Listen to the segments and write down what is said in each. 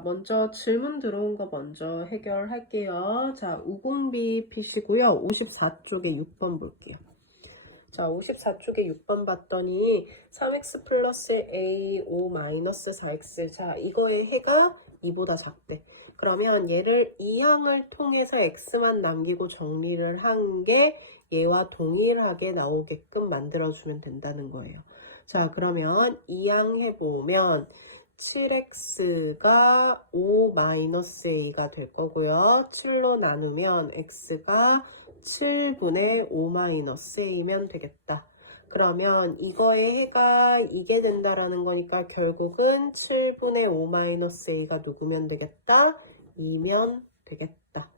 먼저 질문 들어온 거 먼저 해결할게요. 자, 우공비 피시고요. 54쪽에 6번 볼게요. 자, 54쪽에 6번 봤더니 3x 플러스 a 5 마이너스 4x. 자, 이거의 해가 2보다 작대. 그러면 얘를 이항을 통해서 x만 남기고 정리를 한 게 얘와 동일하게 나오게끔 만들어주면 된다는 거예요. 자, 그러면 이항 해보면 7x가 5-a가 될 거고요. 7로 나누면 x가 7분의 5-a면 되겠다. 그러면 이거의 해가 이게 된다라는 거니까 결국은 7분의 5-a가 누구면 되겠다? 2면 되겠다.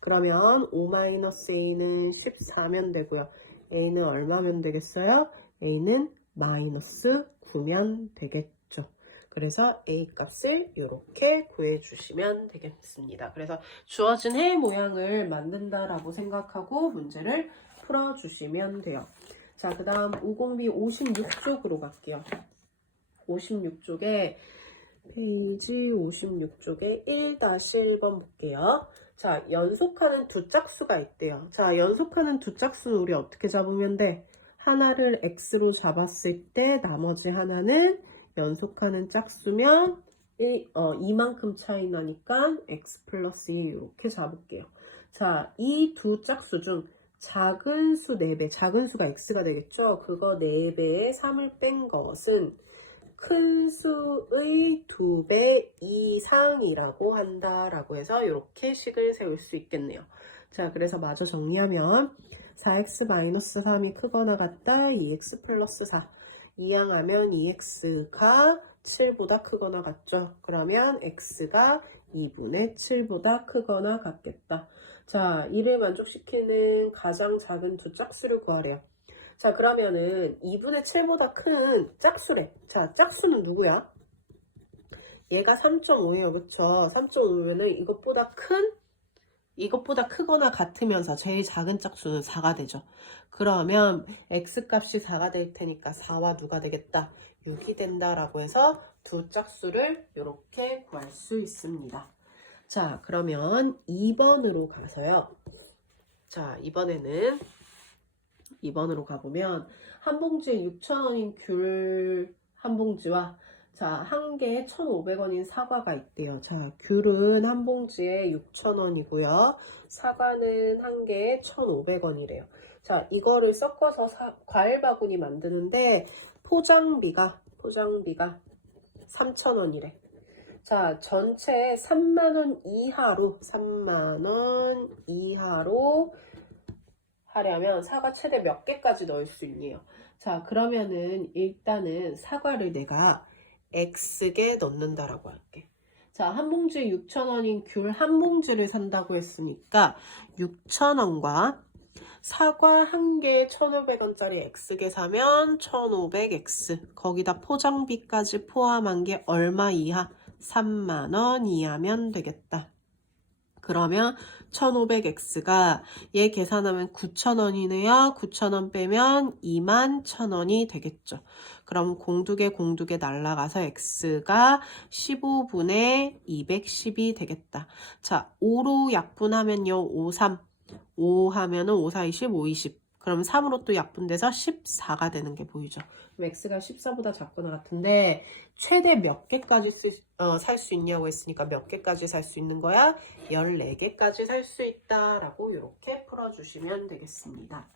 그러면 5-a는 14면 되고요. a는 얼마면 되겠어요? a는 마이너스 9면 되겠죠. 그래서 A 값을 이렇게 구해주시면 되겠습니다. 그래서 주어진 해 모양을 만든다라고 생각하고 문제를 풀어주시면 돼요. 자, 그 다음 5공비 56쪽으로 갈게요. 56쪽에 페이지 56쪽에 1-1번 볼게요. 자, 연속하는 두 짝수가 있대요. 자, 연속하는 두 짝수는 우리 어떻게 잡으면 돼? 하나를 x로 잡았을 때 나머지 하나는 연속하는 짝수면 이만큼 차이 나니까 x 플러스 2 이렇게 잡을게요. 자, 이 두 짝수 중 작은 수 4배, 작은 수가 x가 되겠죠? 그거 4배에 3을 뺀 것은 큰 수의 2배 이상이라고 한다라고 해서 이렇게 식을 세울 수 있겠네요. 자, 그래서 마저 정리하면 4x-3이 크거나 같다. 2x 플러스 4. 이항하면 2x가 7보다 크거나 같죠. 그러면 x가 2분의 7보다 크거나 같겠다. 자, 이를 만족시키는 가장 작은 두 짝수를 구하래요. 자, 그러면은 2분의 7보다 큰 짝수래. 자, 짝수는 누구야? 얘가 3.5예요. 그쵸? 3.5면은 이것보다 크거나 같으면서 제일 작은 짝수는 4가 되죠. 그러면 x값이 4가 될 테니까 4와 누가 되겠다? 6이 된다라고 해서 두 짝수를 이렇게 구할 수 있습니다. 자, 그러면 2번으로 가서요. 자, 이번에는 2번으로 가보면 한 봉지에 6,000원인 귤 한 봉지와 자, 한 개에 1,500원인 사과가 있대요. 자, 귤은 한 봉지에 6,000원이고요. 사과는 한 개에 1,500원이래요. 자, 이거를 섞어서 과일 바구니 만드는데 포장비가 3,000원이래. 자, 전체 3만원 이하로 하려면 사과 최대 몇 개까지 넣을 수 있니요? 자, 그러면은 일단은 사과를 내가 X개 넣는다라고 할게. 자, 한 봉지에 6,000원인 귤 한 봉지를 산다고 했으니까 6,000원과 사과 한 개에 1,500원짜리 X개 사면 1,500X. 거기다 포장비까지 포함한 게 얼마 이하? 3만원 이하면 되겠다. 그러면 1,500X가 얘 계산하면 9,000원이네요. 9,000원 빼면 21,000원이 되겠죠. 그럼 공두개 날라가서 X가 15분의 210이 되겠다. 자, 5로 약분하면요. 5, 3. 5 하면은 5, 4, 20, 5, 20. 그럼 3으로 또 약분돼서 14가 되는 게 보이죠. 그럼 X가 14보다 작거나 같은데 최대 몇 개까지 살 수 있냐고 했으니까 몇 개까지 살 수 있는 거야? 14개까지 살 수 있다라고 이렇게 풀어주시면 되겠습니다.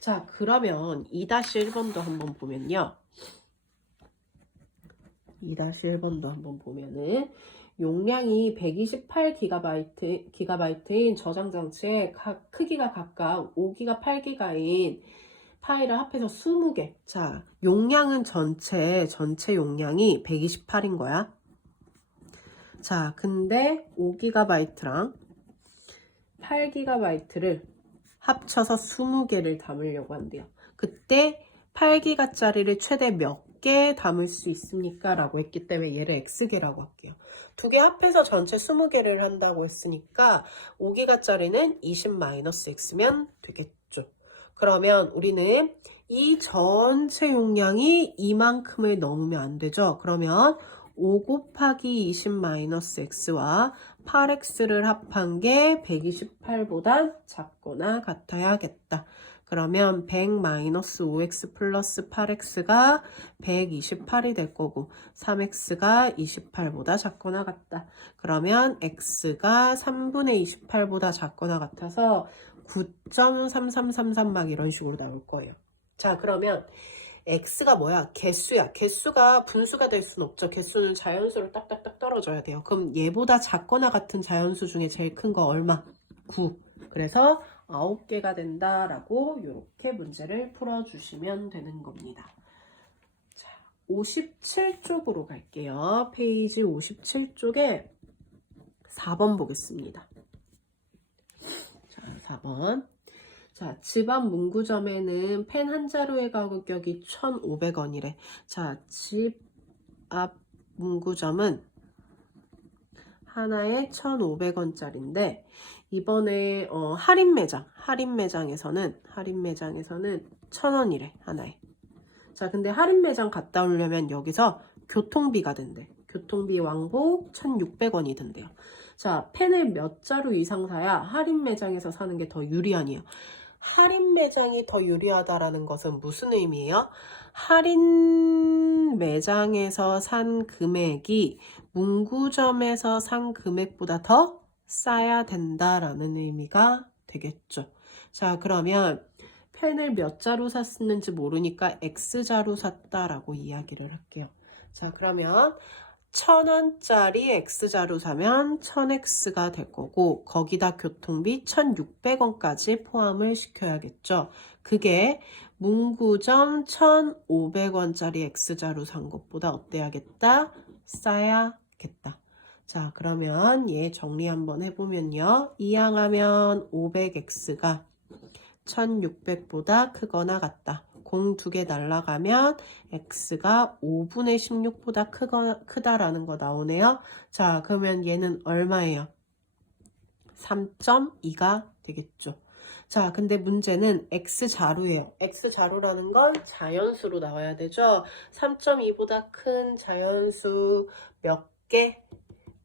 자, 그러면 2-1번도 한번 보면요. 2-1번도 한번 보면은 용량이 128GB인 저장 장치에 각 크기가 각각 5GB, 8GB인 파일을 합해서 20개. 자, 용량은 전체 용량이 128인 거야. 자, 근데 5GB랑 8GB를 합쳐서 20개를 담으려고 한대요. 그때 8GB짜리를 최대 몇 개 담을 수 있습니까? 라고 했기 때문에 얘를 X개라고 할게요. 두 개 합해서 전체 20개를 한다고 했으니까 5GB짜리는 20-X면 되겠죠. 그러면 우리는 이 전체 용량이 이만큼을 넘으면 안 되죠. 그러면 5 곱하기 20 마이너스 x와 8x를 합한 게 128보다 작거나 같아야겠다. 그러면 100 마이너스 5x 플러스 8x가 128이 될 거고 3x가 28보다 작거나 같다. 그러면 x가 3분의 28보다 작거나 같아서 9.3333 막 이런 식으로 나올 거예요. 자, 그러면 x가 뭐야? 개수야. 개수가 분수가 될 수는 없죠. 개수는 자연수로 딱딱딱 떨어져야 돼요. 그럼 얘보다 작거나 같은 자연수 중에 제일 큰 거 얼마? 9. 그래서 9개가 된다라고 이렇게 문제를 풀어주시면 되는 겁니다. 자, 57쪽으로 갈게요. 페이지 57쪽에 4번 보겠습니다. 자, 4번. 자, 집 앞 문구점에는 펜 한 자루의 가격이 1,500원이래. 자, 집 앞 문구점은 하나에 1,500원짜리인데 이번에 할인 매장에서는 1,000원이래 하나에. 자, 근데 할인 매장 갔다 오려면 여기서 교통비가 된대. 교통비 왕복 1,600원이 든대요. 자, 펜을 몇 자루 이상 사야 할인 매장에서 사는 게 더 유리하니요. 할인 매장이 더 유리하다라는 것은 무슨 의미예요? 할인 매장에서 산 금액이 문구점에서 산 금액보다 더 싸야 된다라는 의미가 되겠죠. 자, 그러면 펜을 몇 자루 샀는지 모르니까 X자루 샀다라고 이야기를 할게요. 자, 그러면 1,000원짜리 X자루 사면 1000X가 될 거고 거기다 교통비 1,600원까지 포함을 시켜야겠죠. 그게 문구점 1,500원짜리 X자루 산 것보다 어때야겠다? 싸야겠다. 자, 그러면 얘 정리 한번 해보면요. 이항하면 500X가 1,600보다 크거나 같다. 공 2개 날라가면 x가 5분의 16보다 크다라는 거 나오네요. 자, 그러면 얘는 얼마예요? 3.2가 되겠죠. 자, 근데 문제는 x자루예요. x자루라는 건 자연수로 나와야 되죠. 3.2보다 큰 자연수 몇 개?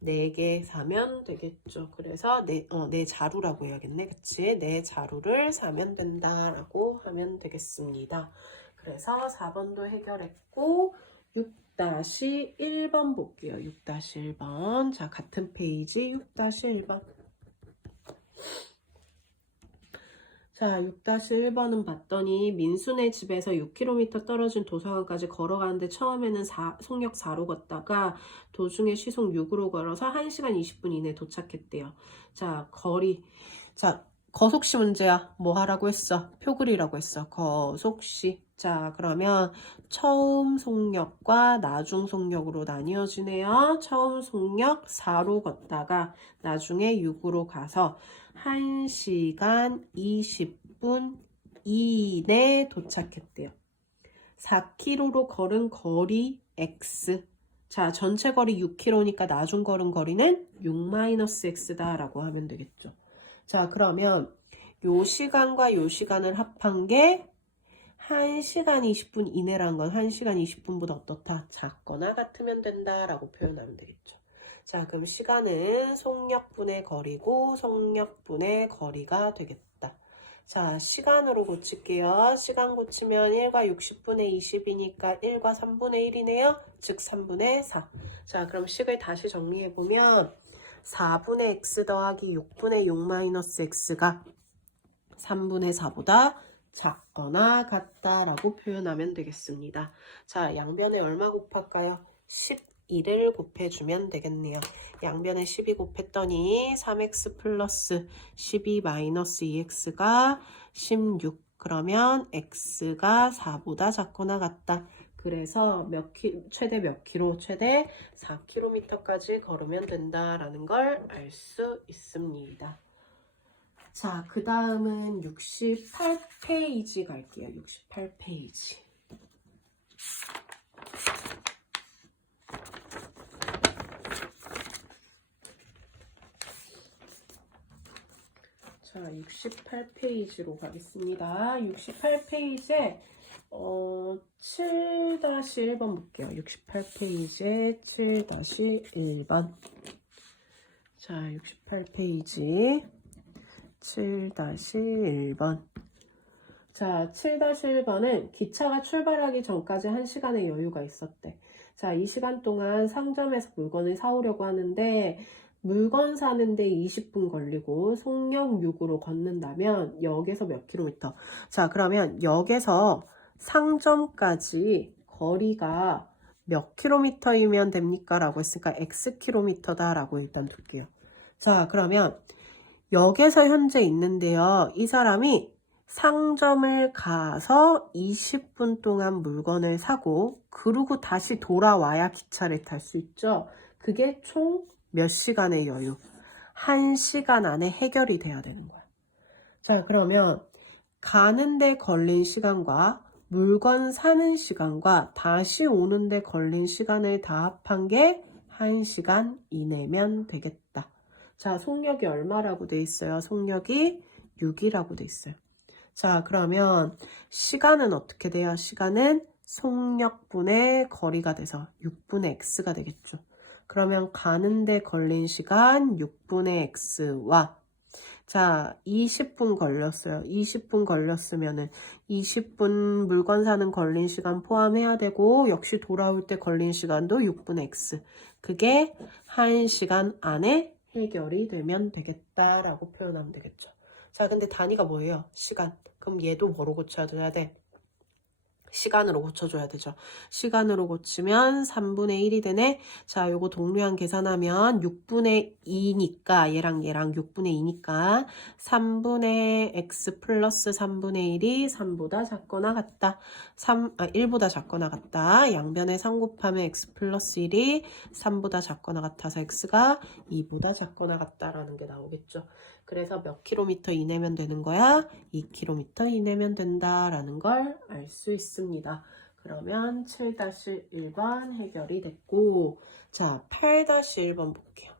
4개 사면 되겠죠. 그래서 내 자루라고 해야겠네. 그치? 내 자루를 사면 된다라고 하면 되겠습니다. 그래서 4번도 해결했고 6-1번 볼게요. 6-1번. 자, 같은 페이지 6-1번. 자, 6-1번은 봤더니 민수네 집에서 6km 떨어진 도서관까지 걸어가는데 처음에는 속력 4로 걷다가 도중에 시속 6으로 걸어서 1시간 20분 이내에 도착했대요. 자, 거리. 자, 거속시 문제야. 뭐 하라고 했어? 표 그리라고 했어. 거속시. 자, 그러면 처음 속력과 나중 속력으로 나뉘어지네요. 처음 속력 4로 걷다가 나중에 6으로 가서 1시간 20분 이내에 도착했대요. 4km로 걸은 거리 x. 자, 전체 거리 6km니까 나중 걸은 거리는 6-x다 라고 하면 되겠죠. 자, 그러면 요 시간과 요 시간을 합한 게 1시간 20분 이내란 건 1시간 20분보다 어떻다? 작거나 같으면 된다라고 표현하면 되겠죠. 자, 그럼 시간은 속력분의 거리고 속력분의 거리가 되겠다. 자, 시간으로 고칠게요. 시간 고치면 1과 60분의 20이니까 1과 3분의 1이네요. 즉 3분의 4. 자, 그럼 식을 다시 정리해보면 4분의 x 더하기 6분의 6 마이너스 x가 3분의 4보다 작거나 같다라고 표현하면 되겠습니다. 자, 양변에 얼마 곱할까요? 12를 곱해주면 되겠네요. 양변에 12 곱했더니 3x 플러스 12 마이너스 2x가 16. 그러면 x가 4보다 작거나 같다. 그래서 최대 몇 킬로? 최대 4km까지 걸으면 된다라는 걸 알 수 있습니다. 자, 그 다음은 68페이지 갈게요. 68페이지. 자, 68페이지로 가겠습니다. 68페이지에 7-1번 볼게요. 68페이지에 7-1번. 자, 68페이지 7-1번. 자, 7-1번은 기차가 출발하기 전까지 1시간의 여유가 있었대. 자, 이 시간 동안 상점에서 물건을 사오려고 하는데 물건 사는데 20분 걸리고 송역 6으로 걷는다면 역에서 몇 킬로미터? 자, 그러면 역에서 상점까지 거리가 몇 킬로미터이면 됩니까? 라고 했으니까 x 킬로미터다 라고 일단 둘게요. 자, 그러면 역에서 현재 있는데요. 이 사람이 상점을 가서 20분 동안 물건을 사고 그러고 다시 돌아와야 기차를 탈 수 있죠. 그게 총 몇 시간의 여유? 1시간 안에 해결이 돼야 되는 거야. 자, 그러면 가는데 걸린 시간과 물건 사는 시간과 다시 오는데 걸린 시간을 다 합한 게 1시간 이내면 되겠다. 자, 속력이 얼마라고 돼 있어요? 속력이 6이라고 돼 있어요. 자, 그러면 시간은 어떻게 돼요? 시간은 속력분의 거리가 돼서 6분의 x가 되겠죠. 그러면 가는데 걸린 시간 6분의 x와 자, 20분 걸렸어요. 20분 걸렸으면은 20분 물건 사는 걸린 시간 포함해야 되고 역시 돌아올 때 걸린 시간도 6분의 x. 그게 1시간 안에 해결이 되면 되겠다라고 표현하면 되겠죠. 자, 근데 단위가 뭐예요? 시간. 그럼 얘도 뭐로 고쳐줘야 돼? 시간으로 고쳐줘야 되죠. 시간으로 고치면 3분의 1이 되네. 자, 요거 동류한 계산하면 6분의 2니까 얘랑 6분의 2니까 3분의 x 플러스 3분의 1이 3보다 작거나 같다. 1보다 작거나 같다. 양변에 3 곱하면 x 플러스 1이 3보다 작거나 같아서 x가 2보다 작거나 같다라는 게 나오겠죠. 그래서 몇 킬로미터 이내면 되는 거야? 2km 이내면 된다라는 걸 알 수 있습니다. 그러면 7-1번 해결이 됐고, 자, 8-1번 볼게요.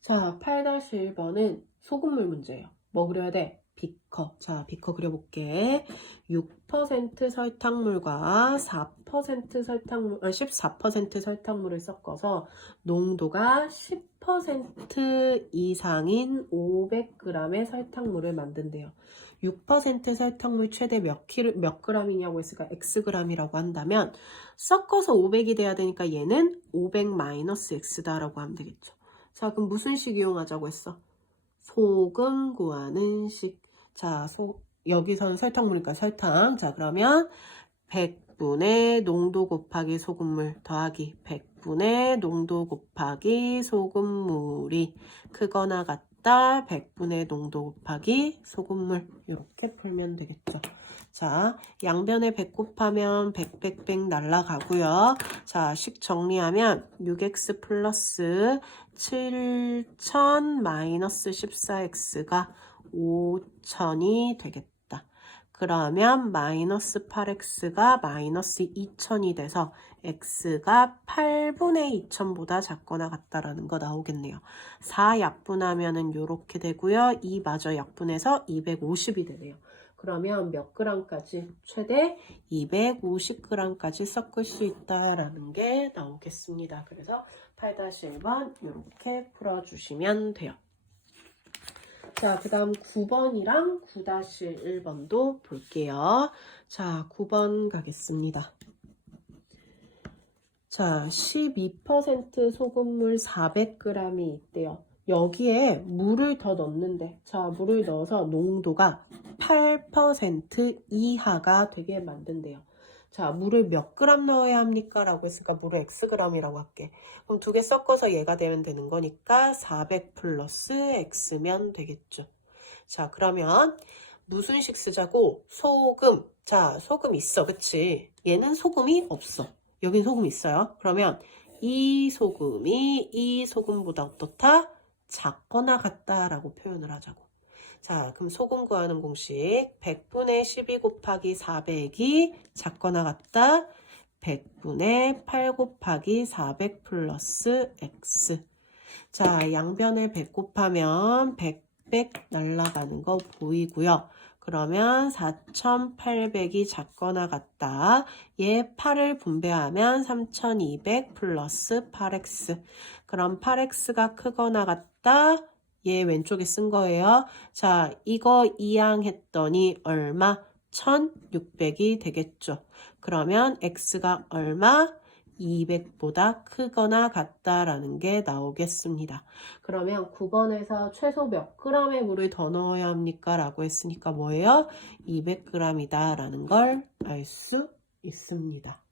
자, 8-1번은 소금물 문제예요. 뭐 그려야 돼? 비커. 자, 비커 그려볼게. 6% 설탕물과 4% 설탕물, 14% 설탕물을 섞어서 농도가 10% 이상인 500g의 설탕물을 만든대요. 6% 설탕물 최대 몇 g이냐고 했으니까 xg이라고 한다면 섞어서 500이 돼야 되니까 얘는 500-x다라고 하면 되겠죠. 자, 그럼 무슨 식 이용하자고 했어? 소금 구하는 식. 자, 여기서는 설탕물이니까 설탕. 자, 그러면 100분의 농도 곱하기 소금물 더하기 100분의 농도 곱하기 소금물이 크거나 같다. 100분의 농도 곱하기 소금물. 이렇게 풀면 되겠죠. 자, 양변에 100 곱하면 100 날라가고요. 자, 식 정리하면 6x 플러스 7000 마이너스 14x가 5000이 되겠다. 그러면 마이너스 8x가 마이너스 2000이 돼서 x가 8분의 2000보다 작거나 같다라는 거 나오겠네요. 4 약분하면은 요렇게 되고요. 2 마저 약분해서 250이 되네요. 그러면 몇 g까지? 최대 250g까지 섞을 수 있다라는 게 나오겠습니다. 그래서 8-1번 이렇게 풀어주시면 돼요. 자, 그 다음 9번이랑 9-1번도 볼게요. 자, 9번 가겠습니다. 자, 12% 소금물 400g이 있대요. 여기에 물을 더 넣는데, 자, 물을 넣어서 농도가 8% 이하가 되게 만든대요. 자, 물을 몇 그램 넣어야 합니까? 라고 했으니까 물을 xg이라고 할게. 그럼 두 개 섞어서 얘가 되면 되는 거니까 400 플러스 x면 되겠죠. 자, 그러면 무슨 식 쓰자고? 소금. 자, 소금 있어. 그치? 얘는 소금이 없어. 여긴 소금 있어요. 그러면 이 소금이 이 소금보다 어떻다? 작거나 같다라고 표현을 하자고. 자, 그럼 소금 구하는 공식 100분의 12 곱하기 400이 작거나 같다. 100분의 8 곱하기 400 플러스 x. 자, 양변에 100 곱하면 100 날라가는 거 보이고요. 그러면 4,800이 작거나 같다. 얘 8을 분배하면 3,200 플러스 8x. 그럼 8x가 크거나 같다. 얘 왼쪽에 쓴 거예요. 자, 이거 이항했더니 얼마? 1,600이 되겠죠. 그러면 x가 얼마? 200보다 크거나 같다라는 게 나오겠습니다. 그러면 9번에서 최소 몇 g의 물을 더 넣어야 합니까? 라고 했으니까 뭐예요? 200g이다 라는 걸 알 수 있습니다.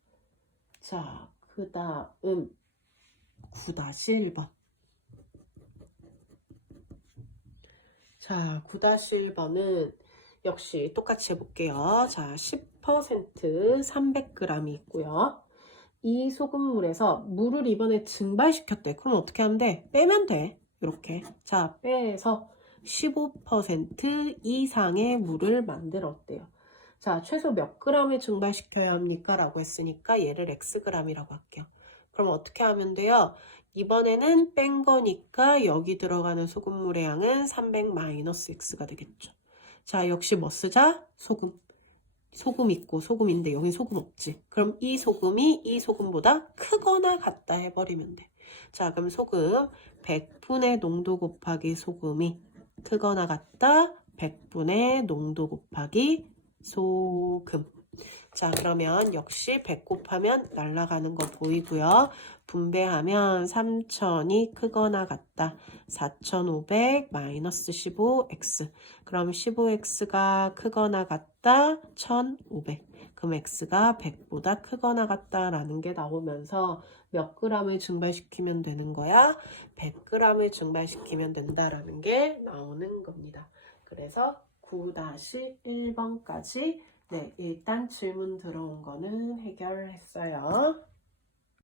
자, 그 다음 9-1번. 자, 9-1번은 역시 똑같이 해볼게요. 자, 10% 300g이 있고요. 이 소금물에서 물을 이번에 증발시켰대. 그럼 어떻게 하면 돼? 빼면 돼. 이렇게. 자, 빼서 15% 이상의 물을 만들었대요. 자, 최소 몇 g을 증발시켜야 합니까? 라고 했으니까 얘를 xg이라고 할게요. 그럼 어떻게 하면 돼요? 이번에는 뺀 거니까 여기 들어가는 소금물의 양은 300-x가 되겠죠. 자, 역시 뭐 쓰자? 소금. 소금 있고 소금인데 여긴 소금 없지. 그럼 이 소금이 이 소금보다 크거나 같다 해버리면 돼. 자, 그럼 소금 100분의 농도 곱하기 소금이 크거나 같다. 100분의 농도 곱하기 소금. 자, 그러면 역시 100 곱하면 날아가는 거 보이고요. 분배하면 3,000이 크거나 같다. 4,500 마이너스 15x. 그럼 15x가 크거나 같다. 1,500. 그럼 x가 100보다 크거나 같다라는 게 나오면서 몇 g을 증발시키면 되는 거야? 100g을 증발시키면 된다라는 게 나오는 겁니다. 그래서 9-1번까지 네, 일단 질문 들어온 거는 해결했어요.